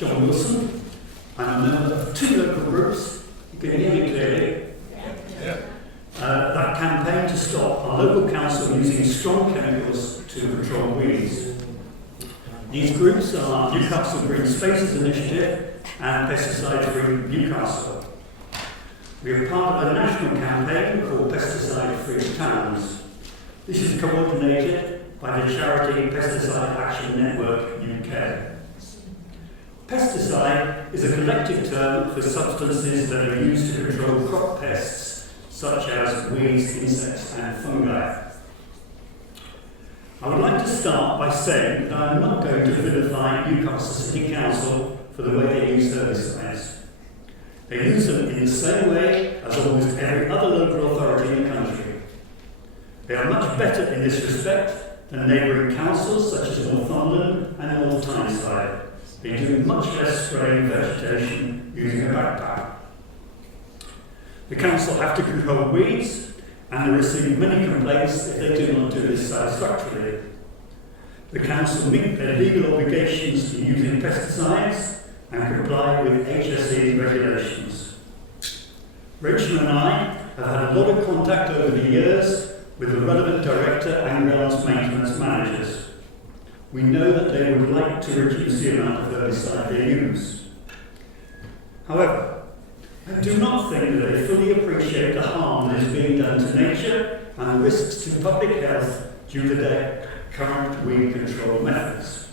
John Wilson. I'm a member of 2 local groups. You can hear me clearly. That campaign to stop our local council using strong chemicals to control weeds. These groups are Newcastle Green Spaces Initiative and Pesticide Free Newcastle. We are part of a national campaign called Pesticide Free Towns. This is coordinated by the charity Pesticide Action Network UK. Pesticide is a collective term for substances that are used to control crop pests, such as weeds, insects and fungi. I would like to start by saying that I am not going to vilify Newcastle City Council for the way they use herbicides. They use them in the same way as almost every other local authority in the country. They are much better in this respect than neighbouring councils such as Northumbria and North Tyneside. They do much less spraying vegetation using a backpack. The council have to control weeds, and they receive many complaints if they do not do this satisfactorily. The council meet their legal obligations in using pesticides and comply with HSE regulations. Rachel and I have had a lot of contact over the years with the relevant director and grounds maintenance managers. We know that they would like to reduce the amount of herbicide they use. However, I do not think that they fully appreciate the harm that is being done to nature and risks to public health due to their current weed control methods.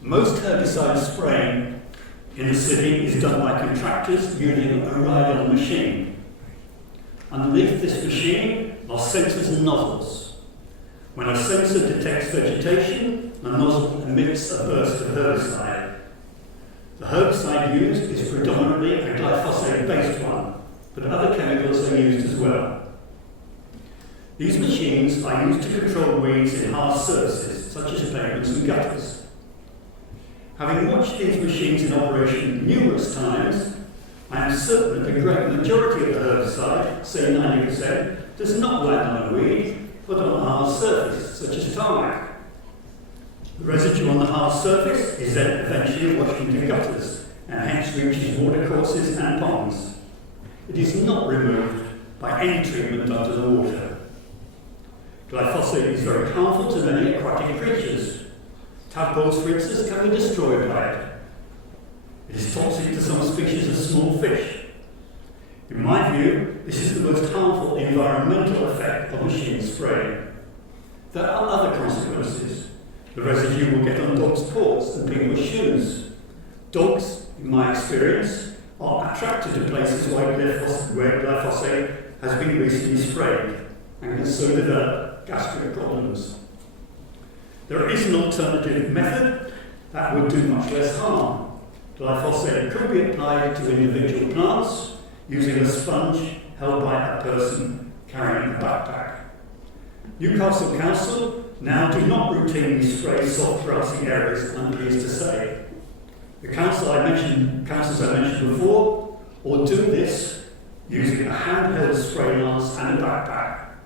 Most herbicide spraying in the city is done by contractors using a ride-on machine. Underneath this machine are sensors and nozzles. When a sensor detects vegetation, the nozzle emits a burst of herbicide. The herbicide used is predominantly a glyphosate-based one, but other chemicals are used as well. These machines are used to control weeds in hard surfaces, such as pavements and gutters. Having watched these machines in operation numerous times, I am certain that the great majority of the herbicide, say 90%, does not land on a weed, but on a hard surface, such as tarmac. The residue on the hard surface is then eventually washed into gutters, and hence reaches watercourses and ponds. It is not removed by any treatment under the water. Glyphosate is very harmful to many aquatic creatures. Tadpoles, for instance, can be destroyed by it. It is toxic to some species of small fish. In my view, this is the most harmful environmental effect of machine spraying. There are other consequences. The residue will get on dogs' paws and people's shoes. Dogs, in my experience, are attracted to places where glyphosate has been recently sprayed and can so develop gastric problems. There is an alternative method that would do much less harm. Glyphosate could be applied to individual plants using a sponge held by a person carrying a backpack. Newcastle Council now do not routinely spray soft grassy areas, I'm pleased to say. The councils I mentioned before, or do this using a handheld spray lance and a backpack.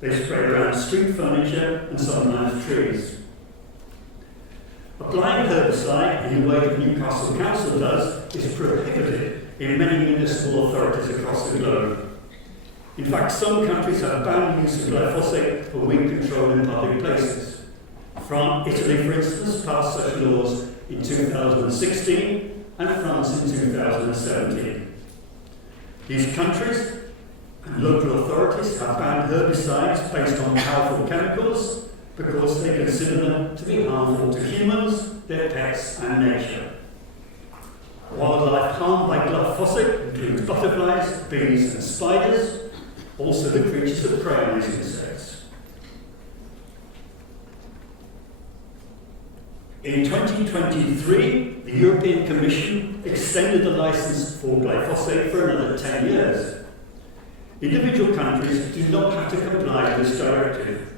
They spray around street furniture and sometimes trees. Applying herbicide in the way that Newcastle Council does is prohibited in many municipal authorities across the globe. In fact, some countries have banned use of glyphosate for weed control in public places. Italy, for instance, passed such laws in 2016 and France in 2017. These countries and local authorities have banned herbicides based on powerful chemicals because they consider them to be harmful to humans, their pets and nature. Wildlife harmed by glyphosate includes butterflies, bees and spiders, also the creatures that prey on these insects. In 2023, the European Commission extended the licence for glyphosate for another 10 years. Individual countries do not have to comply with this directive.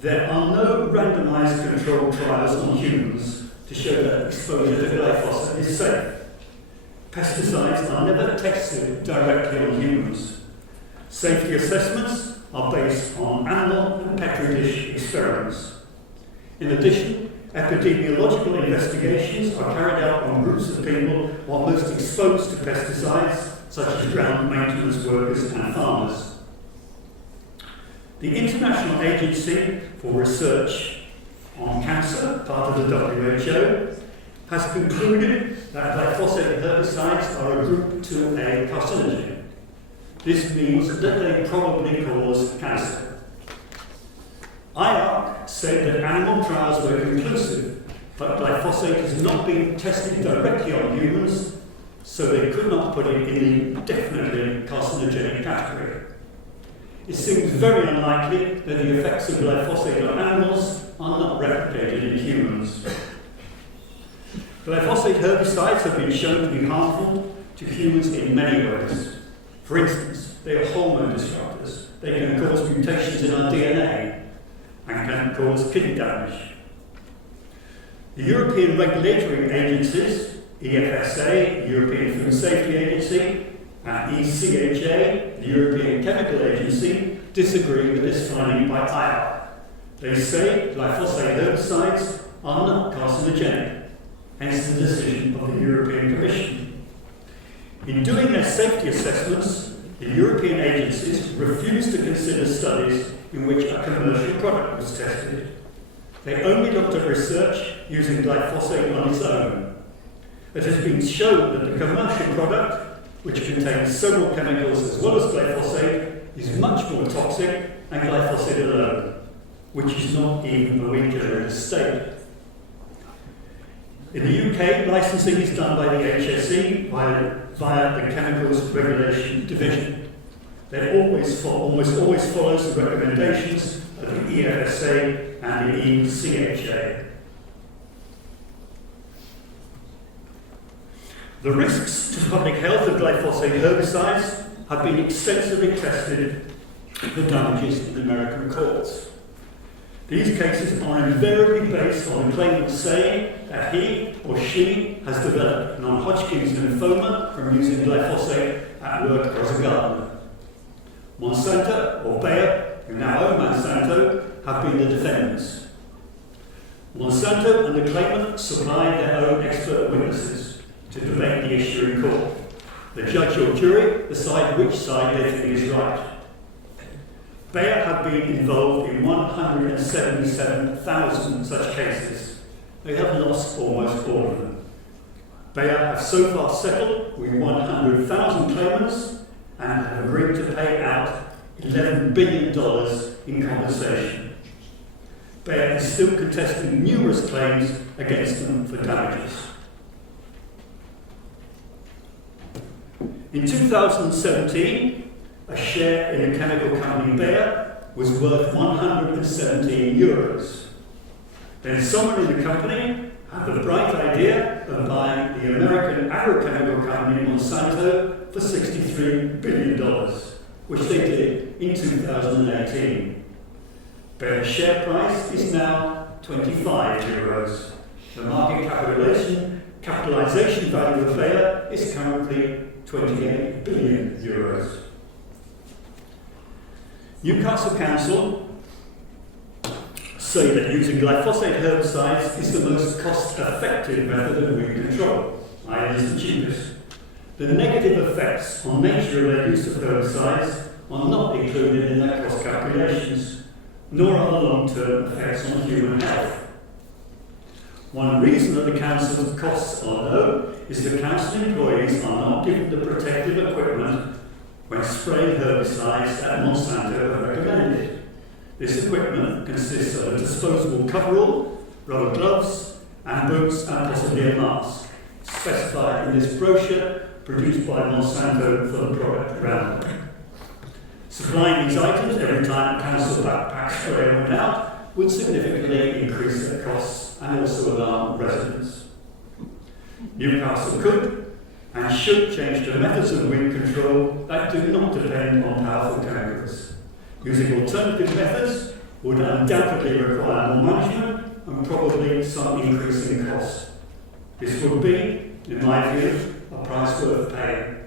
There are no randomised controlled trials on humans to show that exposure to glyphosate is safe. Pesticides are never tested directly on humans. Safety assessments are based on animal and petri dish experiments. In addition, epidemiological investigations are carried out on groups of people who are most exposed to pesticides, such as ground maintenance workers and farmers. The International Agency for Research on Cancer, part of the WHO, has concluded that glyphosate herbicides are a group 2A carcinogen. This means that they probably cause cancer. IARC said that animal trials were conclusive, but glyphosate has not been tested directly on humans, so they could not put it in the definitely carcinogenic category. It seems very unlikely that the effects of glyphosate on animals are not replicated in humans. Glyphosate herbicides have been shown to be harmful to humans in many ways. For instance, they are hormone disruptors. They can cause mutations in our DNA and can cause kidney damage. The European regulatory agencies, EFSA, European Food Safety Agency, and ECHA, the European Chemical Agency, disagree with this finding by IARC. They say glyphosate herbicides are not carcinogenic, hence the decision of the European Commission. In doing their safety assessments, the European agencies refused to consider studies in which a commercial product was tested. They only looked at research using glyphosate on its own. It has been shown that the commercial product, which contains several chemicals as well as glyphosate, is much more toxic than glyphosate alone, which is not even a weaker in the state. In the UK, licensing is done by the HSE via the Chemicals Regulation Division. They almost always follows the recommendations of the EFSA and the ECHA. The risks to public health of glyphosate herbicides have been extensively tested for damages in American courts. These cases are invariably based on the claimant saying that he or she has developed non-Hodgkin's lymphoma from using glyphosate at work or as a gardener. Monsanto or Bayer, who now own Monsanto, have been the defendants. Monsanto and the claimant supplied their own expert witnesses to debate the issue in court. The judge or jury decide which side they think is right. Bayer have been involved in 177,000 such cases. They have lost almost all of them. Bayer have so far settled with 100,000 claimants and have agreed to pay out $11 billion in compensation. Bayer is still contesting numerous claims against them for damages. In 2017, a share in the chemical company Bayer was worth €117. Then someone in the company had the bright idea of buying the American agrochemical company Monsanto for $63 billion, which they did in 2018. Bayer's share price is now €25. The market capitalization value of Bayer is currently €28 billion. Newcastle Council say that using glyphosate herbicides is the most cost-effective method of weed control, i.e. is the cheapest. The negative effects on nature of their use of herbicides are not included in their cost calculations, nor are the long-term effects on human health. One reason that the Council's costs are low is that Council employees are not given the protective equipment when spraying herbicides that Monsanto have recommended. This equipment consists of a disposable coverall, rubber gloves, and boots, and possibly a mask, specified in this brochure produced by Monsanto for the product Roundup. Supplying these items every time a Council backpack spray went out would significantly increase their costs and also alarm residents. Newcastle could and should change to methods of weed control that do not depend on powerful chemicals. Using alternative methods would undoubtedly require more management and probably some increase in cost. This would be, in my view, a price worth paying.